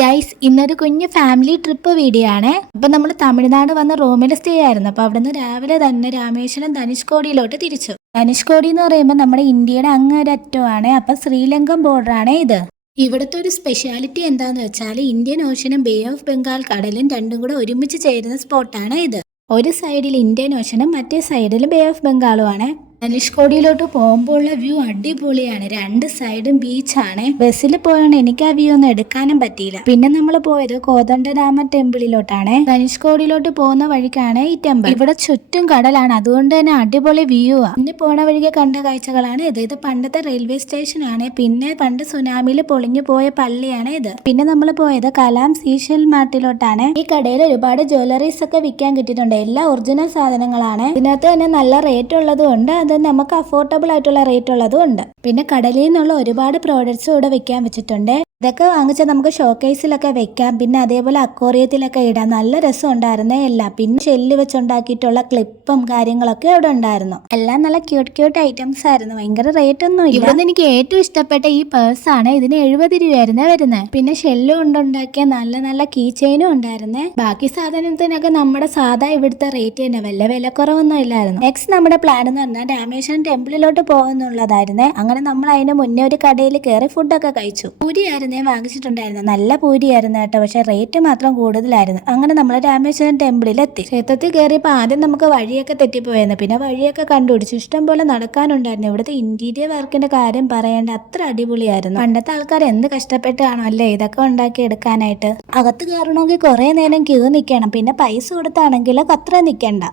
Guys ഇന്നൊരു കുഞ്ഞ് family trip video ആണ്. അപ്പൊ നമ്മൾ തമിഴ്നാട് വന്ന റൂമിൽ സ്റ്റേ ആയിരുന്നു. അപ്പൊ അവിടുന്ന് രാവിലെ തന്നെ രാമേശ്വരം ധനുഷ്കോടിയിലോട്ട് തിരിച്ചു. ധനുഷ്കോടി എന്ന് പറയുമ്പോൾ നമ്മുടെ ഇന്ത്യയുടെ അങ്ങൊരറ്റമാണ്. അപ്പൊ ശ്രീലങ്കൻ ബോർഡർ ആണ് ഇത്. ഇവിടുത്തെ ഒരു സ്പെഷ്യാലിറ്റി എന്താന്ന് വെച്ചാൽ ഇന്ത്യൻ ഓഷനും ബേ ഓഫ് ബംഗാൾ കടലും രണ്ടും കൂടെ ഒരുമിച്ച് ചേരുന്ന സ്പോട്ടാണ് ഇത്. ഒരു സൈഡിൽ ഇന്ത്യൻ ഓഷനും മറ്റേ സൈഡിൽ ബേ ഓഫ് ബംഗാളും ആണ്. ധനുഷ്കോടിയിലോട്ട് പോകുമ്പോൾ ഉള്ള വ്യൂ അടിപൊളിയാണ്. രണ്ട് സൈഡും ബീച്ചാണ്. ബസ്സിൽ പോയാണ് എനിക്ക് ആ വ്യൂ ഒന്നും എടുക്കാനും പറ്റിയില്ല. പിന്നെ നമ്മൾ പോയത് കോദണ്ഡരാമ ടെമ്പിളിലോട്ടാണ്. ധനുഷ്കോടിയിലോട്ട് പോകുന്ന വഴിക്കാണ് ഈ ടെമ്പിൾ. ഇവിടെ ചുറ്റും കടലാണ്, അതുകൊണ്ട് തന്നെ അടിപൊളി വ്യൂ ആ. പിന്നെ പോണ വഴിക്ക് കണ്ട കാഴ്ചകളാണ് ഇത്. ഇത് പണ്ടത്തെ റെയിൽവേ സ്റ്റേഷൻ ആണ്. പിന്നെ പണ്ട് സുനാമിയിൽ പൊളിഞ്ഞു പോയ പള്ളിയാണ് ഇത്. പിന്നെ നമ്മൾ പോയത് കലാം സീഷൽ മാർട്ടിലോട്ടാണ്. ഈ കടയിൽ ഒരുപാട് ജ്വല്ലറീസ് ഒക്കെ വിൽക്കാൻ കിട്ടിയിട്ടുണ്ട്. എല്ലാം ഒറിജിനൽ സാധനങ്ങളാണ്. ഇതിനകത്ത് തന്നെ നല്ല റേറ്റ് ഉള്ളതും ഉണ്ട്, അത് നമുക്ക് അഫോർഡബിൾ ആയിട്ടുള്ള റേറ്റ് ഉള്ളതും ഉണ്ട്. പിന്നെ കടലിൽ നിന്നുള്ള ഒരുപാട് പ്രോഡക്ട്സും ഇവിടെ വെക്കാൻ വെച്ചിട്ടുണ്ട്. ഇതൊക്കെ വാങ്ങിച്ചാൽ നമുക്ക് ഷോക്കേസിലൊക്കെ വെക്കാം. പിന്നെ അതേപോലെ അക്വേറിയത്തിലൊക്കെ ഇടാം. നല്ല രസം ഉണ്ടായിരുന്നേ എല്ലാം. പിന്നെ ഷെല്ല് വെച്ചുണ്ടാക്കിയിട്ടുള്ള ക്ലിപ്പും കാര്യങ്ങളൊക്കെ അവിടെ ഉണ്ടായിരുന്നു. എല്ലാം നല്ല ക്യൂട്ട് ഐറ്റംസ് ആയിരുന്നു. ഭയങ്കര റേറ്റ് ഒന്നും ഇല്ല. ഇവിടെ എനിക്ക് ഏറ്റവും ഇഷ്ടപ്പെട്ട ഈ പേഴ്സ് ആണ്. ഇതിന് 70 രൂപയായിരുന്നേ വരുന്നത്. പിന്നെ ഷെല്ല് കൊണ്ടുണ്ടാക്കിയ നല്ല കീ ചെയിനും ഉണ്ടായിരുന്നേ. ബാക്കി സാധനത്തിനൊക്കെ നമ്മുടെ സാധാ ഇവിടുത്തെ റേറ്റ് തന്നെ, വല്ല വിലക്കുറവൊന്നും ഇല്ലായിരുന്നു. നെക്സ്റ്റ് നമ്മുടെ പ്ലാൻ എന്ന് പറഞ്ഞാൽ രാമേശ്വരം ടെമ്പിളിലോട്ട് പോകുന്നുള്ളതായിരുന്നേ. അങ്ങനെ നമ്മൾ അതിന് മുന്നേ ഒരു കടയിൽ കയറി ഫുഡൊക്കെ കഴിച്ചു. പൂരിയായിരുന്നു വാങ്ങിച്ചിട്ടുണ്ടായിരുന്നു. നല്ല പൂരിയായിരുന്നു കേട്ടോ, പക്ഷെ റേറ്റ് മാത്രം കൂടുതലായിരുന്നു. അങ്ങനെ നമ്മൾ രാമേശ്വരം ടെമ്പിളിൽ എത്തി. ക്ഷേത്രത്തിൽ കയറിയപ്പോൾ ആദ്യം നമുക്ക് വഴിയൊക്കെ തെറ്റിപ്പോയായിരുന്നു. പിന്നെ വഴിയൊക്കെ കണ്ടുപിടിച്ചു. ഇഷ്ടം പോലെ നടക്കാനുണ്ടായിരുന്നു. ഇവിടുത്തെ ഇന്റീരിയർ വർക്കിന്റെ കാര്യം പറയേണ്ട, അത്ര അടിപൊളിയായിരുന്നു. പണ്ടത്തെ ആൾക്കാർ എന്ത് കഷ്ടപ്പെട്ടാണോ അല്ലേ ഇതൊക്കെ ഉണ്ടാക്കി എടുക്കാനായിട്ട്. അകത്ത് കയറണമെങ്കിൽ കുറെ നേരം ക്യൂ നിൽക്കണം. പിന്നെ പൈസ കൊടുത്താണെങ്കിൽ അത്ര നിൽക്കണ്ട.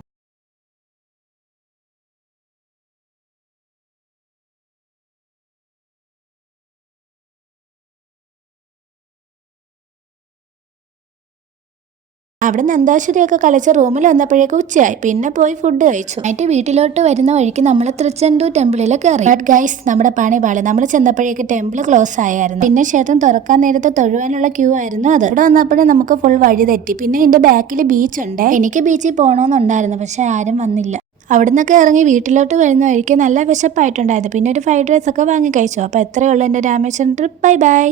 അവിടെ അന്താക്ഷരിയൊക്കെ കളിച്ച് റൂമിൽ വന്നപ്പോഴേക്കും ഉച്ചയായി. പിന്നെ പോയി ഫുഡ് കഴിച്ചു. എന്നിട്ട് വീട്ടിലോട്ട് വരുന്ന വഴിക്ക് നമ്മൾ തൃച്ചെന്തൂർ ടെമ്പിളിൽ കയറി. ബട്ട് ഗൈസ് നമ്മുടെ പണി പാളി. നമ്മൾ ചെന്നപ്പോഴേക്ക് ടെമ്പിൾ ക്ലോസ് ആയിരുന്നു. പിന്നെ ക്ഷേത്രം തുറക്കാൻ നേരത്തെ തൊഴുവാനുള്ള ക്യൂ ആയിരുന്നു അത്. ഇവിടെ വന്നപ്പോഴും നമുക്ക് ഫുൾ വഴി തെറ്റി. പിന്നെ ഇതിന്റെ ബാക്കിൽ ബീച്ച് ഉണ്ട്. എനിക്ക് ബീച്ചിൽ പോകണമെന്നുണ്ടായിരുന്നു, പക്ഷെ ആരും വന്നില്ല. അവിടെ നിന്നൊക്കെ ഇറങ്ങി വീട്ടിലോട്ട് വരുന്ന വഴിക്ക് നല്ല വിശപ്പായിട്ടുണ്ടായിരുന്നു. പിന്നെ ഒരു ഫ്രൈഡ് റൈസ് ഒക്കെ വാങ്ങി കഴിച്ചു. അപ്പൊ എത്രയുള്ളൂ എന്റെ രാമേശ്വരം ട്രിപ്പ്. Bye bye.